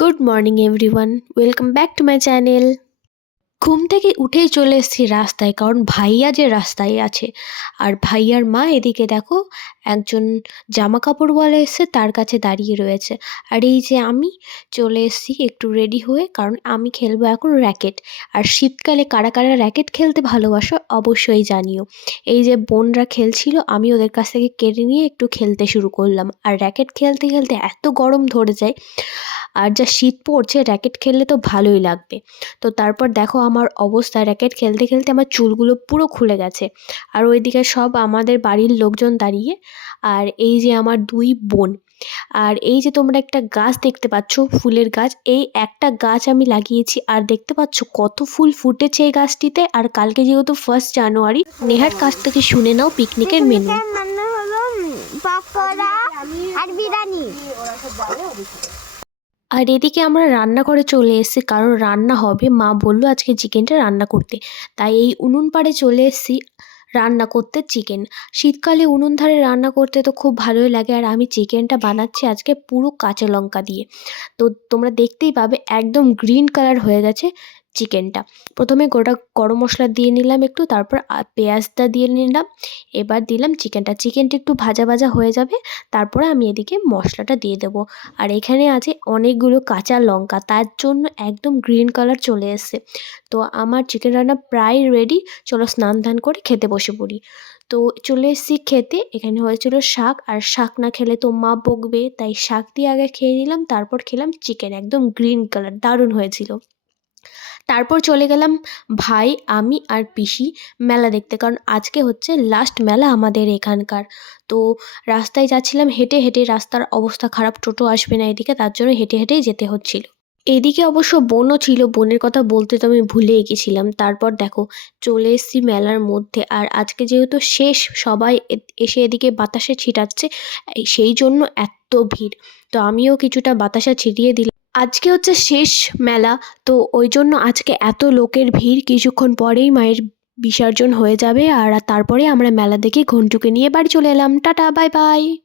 Good morning everyone, welcome back to my channel. ঘুম থেকে উঠেই চলে এসেছি রাস্তায়, কারণ ভাইয়া যে রাস্তায় আছে। আর ভাইয়ার মা এদিকে দেখো, একজন জামা কাপড়ওয়ালা এসে তার কাছে দাঁড়িয়ে রয়েছে। আর এই যে আমি চলে এসেছি একটু রেডি হয়ে, কারণ আমি খেলবো এখন র্যাকেট। আর শীতকালে কারা কারা র্যাকেট খেলতে ভালোবাসো অবশ্যই জানিও। এই যে বোনরা খেলছিল, আমি ওদের কাছ থেকে কেড়ে নিয়ে একটু খেলতে শুরু করলাম। আর র্যাকেট খেলতে খেলতে এত গরম ধরে যায়, আর যা শীত পড়ছে র্যাকেট খেললে তো ভালোই লাগবে। তো তারপর দেখো আমার অবস্থা, র্যাকেট খেলতে খেলতে আমার চুলগুলো পুরো খুলে গেছে। আর ওইদিকে সব আমাদের বাড়ির লোকজন দাঁড়িয়ে, আর এই যে আমার দুই বোন। আর এই যে তোমরা একটা গাছ দেখতে পাচ্ছ, ফুলের গাছ, এই একটা গাছ আমি লাগিয়েছি। আর দেখতে পাচ্ছ কত ফুল ফুটেছে এই গাছটিতে। আর কালকে যেহেতু 1 জানুয়ারি, নেহার কাছ থেকে শুনে নাও পিকনিকের মেনু। আর বিরিয়ানি। আর এদিকে আমরা রান্নাঘরে চলে এসেছি, কারণ রান্না হবে। মা বললো আজকে চিকেনটা রান্না করতে, তাই এই উনুন পাড়ে চলে এসেছি রান্না করতে চিকেন। শীতকালে উনুন ধারে রান্না করতে তো খুব ভালোই লাগে। আর আমি চিকেনটা বানাচ্ছি আজকে পুরো কাঁচা লঙ্কা দিয়ে। তো তোমরা দেখতেই পাবে একদম গ্রিন কালার হয়ে গেছে চিকেনটা। প্রথমে গোটা গরম মশলা দিয়ে নিলাম একটু, তারপর পেঁয়াজটা দিয়ে নিলাম। এবার দিলাম চিকেনটা একটু ভাজা ভাজা হয়ে যাবে, তারপরে আমি এদিকে মশলাটা দিয়ে দেবো। আর এখানে আছে অনেকগুলো কাঁচা লঙ্কা, তার জন্য একদম গ্রিন কালার চলে এসছে। তো আমার চিকেন রান্না প্রায় রেডি, চলো স্নান ধান করে খেতে বসে পড়ি। তো চলে এসেছি খেতে। এখানে হয়েছিল শাক, আর শাক না খেলে তো মা বকবে, তাই শাক দিয়ে আগে খেয়ে নিলাম, তারপর খেলাম চিকেন, একদম গ্রিন কালার, দারুণ হয়েছিল। তারপর চলে গেলাম ভাই, আমি আর পিসি মেলা দেখতে, কারণ আজকে হচ্ছে লাস্ট মেলা আমাদের এখানকার। তো রাস্তায় যাচ্ছিলাম হেঁটে হেঁটে, রাস্তার অবস্থা খারাপ, টোটো আসবে না এদিকে, তার জন্য হেঁটে হেঁটেই যেতে হচ্ছিল। এদিকে অবশ্য বোনও ছিল, বোনের কথা বলতে তো আমি ভুলেই গেছিলাম। তারপর দেখো চলে এসেছি মেলার মধ্যে। আর আজকে যেহেতু শেষ, সবাই এসে এদিকে বাতাসে ছিটাচ্ছে, সেই জন্য এত ভিড়। তো আমিও কিছুটা বাতাসা ছিটিয়ে দিলাম। আজকে হচ্ছে শেষ মেলা, তো ওই জন্য আজকে এত লোকের ভিড়। কিছুক্ষণ পরেই মায়ের বিসর্জন হয়ে যাবে, আর তারপরে আমরা মেলা দেখে ঘন্টুকে নিয়ে বাড়ি চলে এলাম। Tata, bye bye.